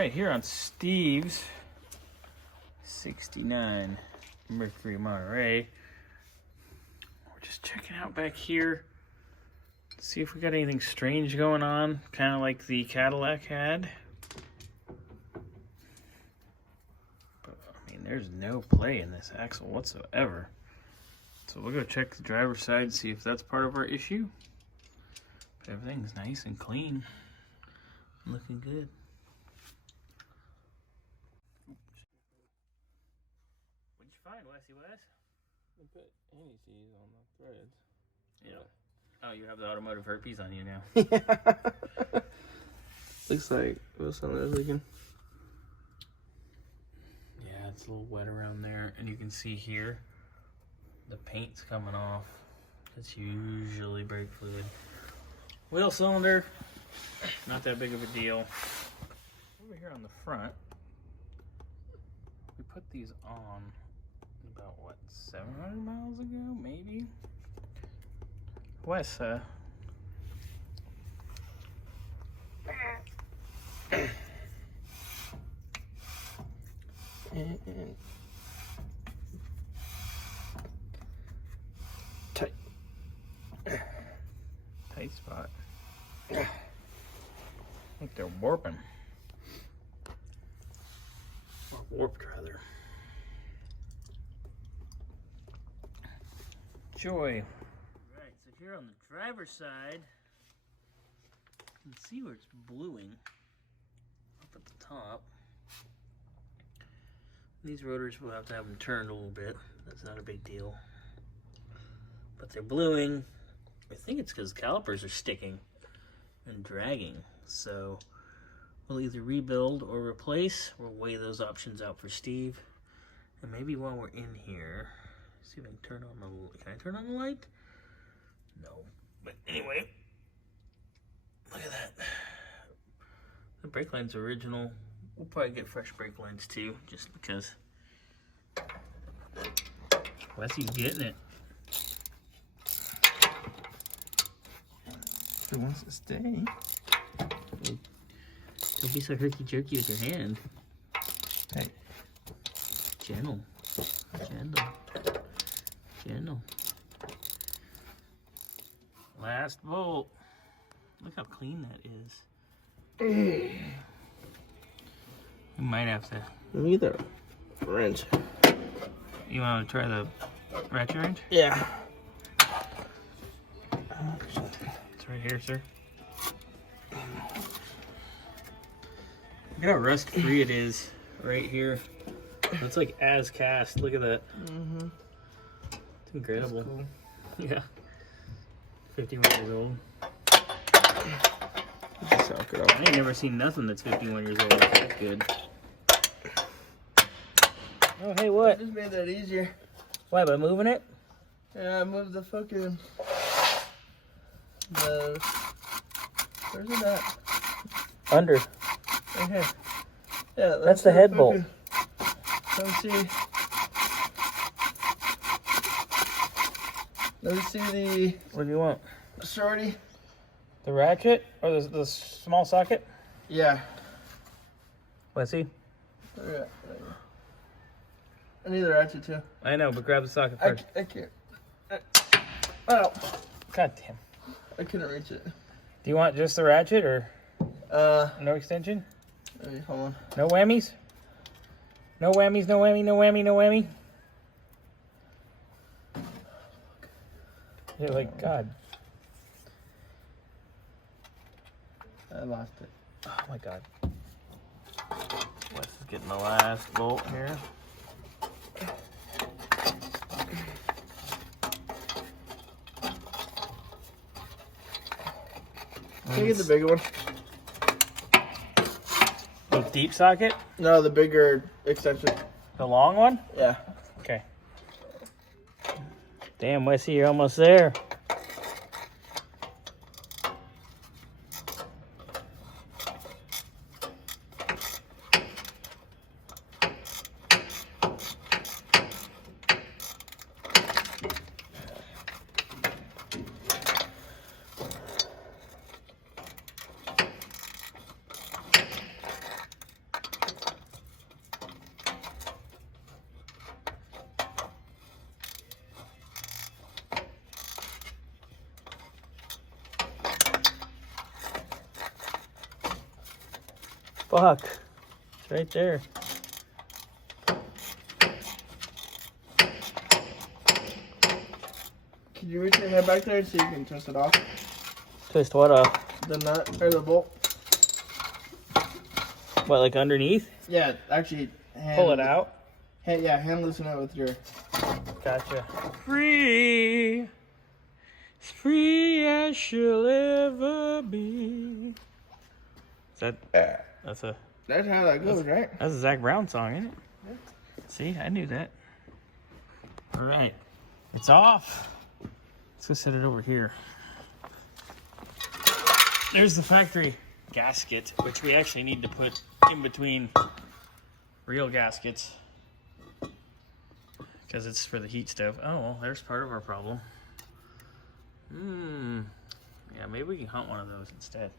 Right here on Steve's 69 Mercury Monterey. We're just checking out back here. See if we got anything strange going on, kind of like the Cadillac had. But, I mean, there's no play in this axle whatsoever. So we'll go check the driver's side and see if that's part of our issue. But everything's nice and clean. Looking good. What'd you find, Wesy Wes? I put anti-seize on the threads. Yeah. Oh, you have the automotive herpes on you now. Yeah. Looks like what's on there leaking. Yeah, it's a little wet around there, and you can see here the paint's coming off. It's usually brake fluid. Wheel cylinder, not that big of a deal. Over here on the front, we put these on about what, 700 miles ago, maybe? Wes, Tight. tight spot. I think they're warping. Or warped, rather. Joy. Right, so here on the driver's side, you can see where it's bluing up at the top. These rotors, will have to have them turned a little bit. That's not a big deal. But they're bluing. I think it's because calipers are sticking and dragging. So we'll either rebuild or replace. We'll weigh those options out for Steve. And maybe while we're in here, see if I can turn on the, can I turn on the light? No. But anyway, look at that. The brake line's original. We'll probably get fresh brake lines too, just because. Wesley's getting it. If it wants to stay. Don't be so herky-jerky with your hand. Hey. Gentle. Gentle. Gentle. Last bolt. Look how clean that is. You might have to. Let me get that wrench. You want to try the ratchet wrench? Yeah. It's right here, sir. Look at how rust-free it is right here. It's like as cast. Look at that. Mm-hmm. It's incredible. Cool. Yeah. 51 years old. Sock it off. I ain't never seen nothing that's 51 years old. That's good. Oh, hey, what? Just made that easier. Why, by moving it? Yeah, I moved the fucking. Where's it at? Under. Right here. Yeah, That's the head bolt. Let me see. Let me see the What do you want? shorty. The ratchet or the small socket? Yeah. Let's see. Where at? Right here. I need the ratchet too. I know, but grab the socket first. I can't. Oh, God damn. I couldn't reach it. Do you want just the ratchet or no extension? Wait, hold on. No whammies? No whammies, no whammy, no whammy, no whammy? You're like, God. I lost it. Oh my God. Wes is getting the last bolt here. Can you get the bigger one? The deep socket? No, the bigger extension. The long one? Yeah. Okay. Damn, Wesley, you're almost there. Fuck. It's right there. Can you reach your head back there so you can twist it off? Twist what off? The nut or the bolt? What, like underneath? Yeah, actually. Pull it out? Hand loosen it with your. Gotcha. Free. As free as she'll ever be. Is that... That's how that goes, right? That's a Zach Brown song, isn't it? Yeah. See, I knew that. All right, it's off. Let's go set it over here. There's the factory gasket, which we actually need to put in between real gaskets because it's for the heat stove. Oh, well, there's part of our problem. Yeah, maybe we can hunt one of those instead.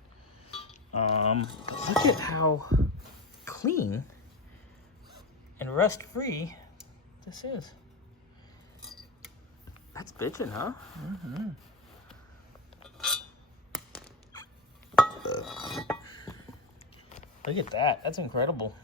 But look at how clean and rust-free this is. That's bitchin', huh? Mm-hmm. Look at that. That's incredible.